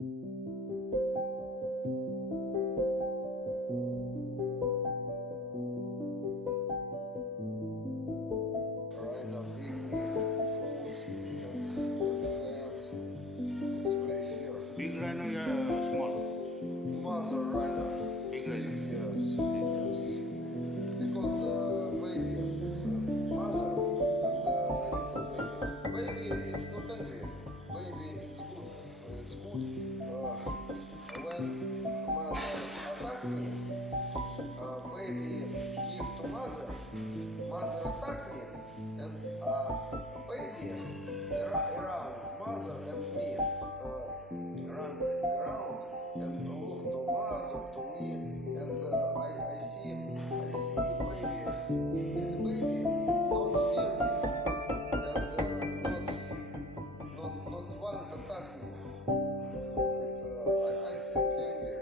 Right now, bring me phones and hands. It's very fair. Big rhino, yeah, small. Mother rhino. Big rhino. Yes, yes. Because baby, it's mother and little baby. Baby is not angry. Baby, it's good. It's good. When mother attack me, baby give to mother. Mother attack me, and baby around mother and me run around and look to mother to me, and I see baby. It's baby, not fear me, and not want attack me. It's I think angry.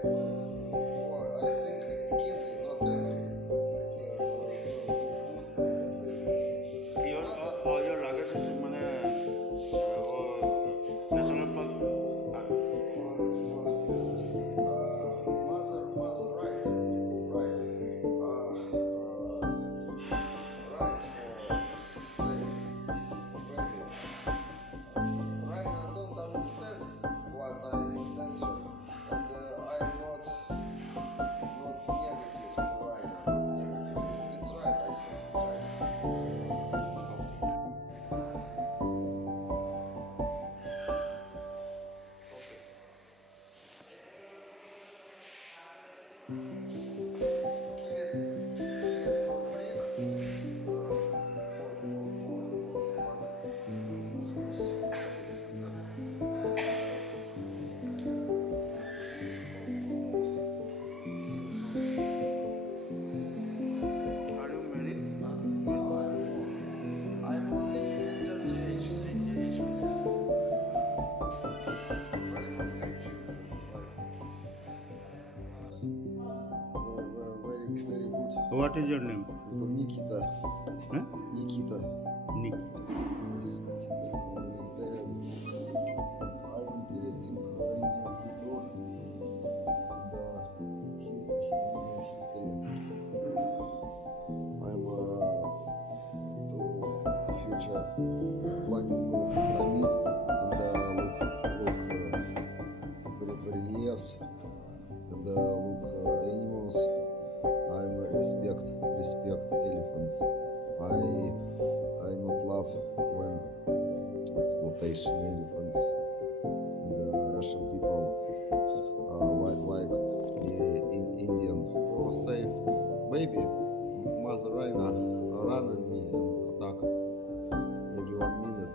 Or I think kindly, not angry. It's Your, mother. all your luggage is national park. Forest, yes, yes. Mother, right, right. Right for safe, baby. Right now, I don't understand what I intention, and I'm not negative to right now. Negative. It's right. I think it's right. Skillet for brick. Are you married? I'm only 38. Very good friendship. Very, very good. What is your name? Nikita. Huh? Nikita. Nick. Yes, Nikita. I'm interesting Indian people and history. I'm to future planning of pyramid and look reliefs and look animals. I'm respect elephants. I not love when exploitation elephants, and Russian people like in Indian or say baby mother rhino run at me and attack maybe 1 minute.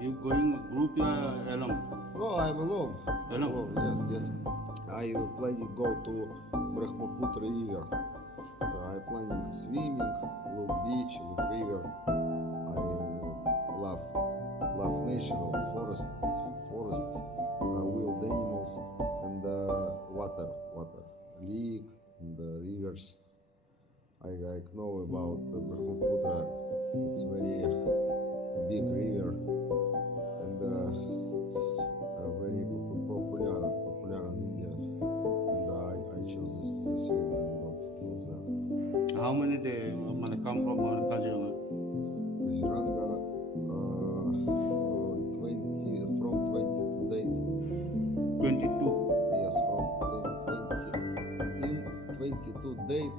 You going group yeah, alone? No, I'm alone. Alone? Yes. I planning go to Brahmaputra river. I planning swimming, look beach, look river. I love natural forests, wild animals, and water, lake and rivers. I know about Brahmaputra. It's very big river and very popular in India. And I chose this river and go there. How many days come from Kaziranga? Kaziranga, 20 from 22 date. 22. Yes, from 20 in 22 date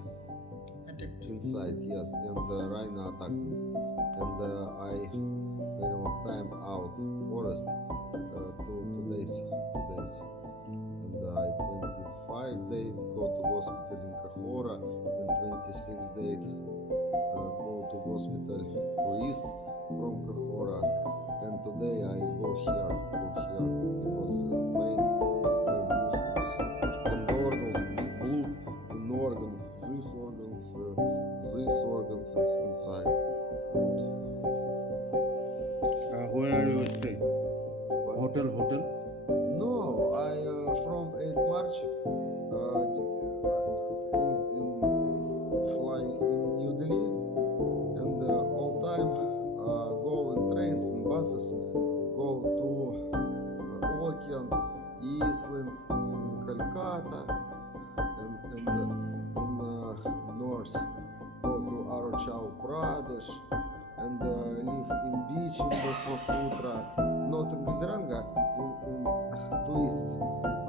inside. Yes, and rhino attacked me, and I very long time out forest. 2 days, and I 25 date go to hospital in Kahora, and 26 date go to hospital to east from Kahora, and today I go here because pain muscles and organs, blood in organs, these organs is inside. Where are you stay? Hotel? No, I from 8 March in fly in New Delhi, and all time go in trains and buses go to islands, in Kolkata, and in north go to Arunachal Pradesh, and live in beach in Brahmaputra, not in Kaziranga, in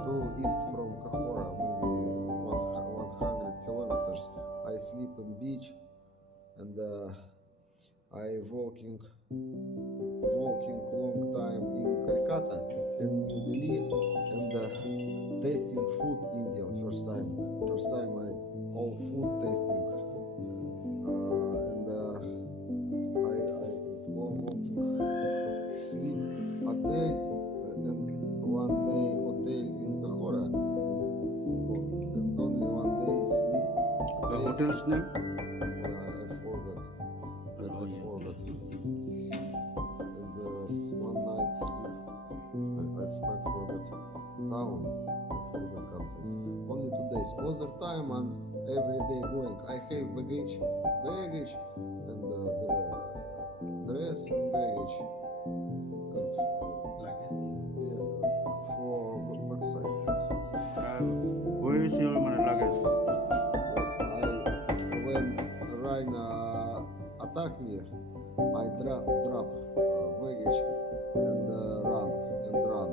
to east from Kahora, maybe 100 kilometers. I sleep in beach, and I walking long time in Kolkata and New Delhi, and tasting food Indian first time. First time I all food tasting, and I go walking, sleep hotel, and one day hotel in Kahora, and only one day sleep The hotel. hotel's name? I forgot. I forgot. And one night sleep. I forgot town. I forgot country. Only 2 days. Other time and every day going. I have baggage, and dress and baggage. Yeah, for backside. Where is your luggage? When Rhino attacked me, I drop baggage and run.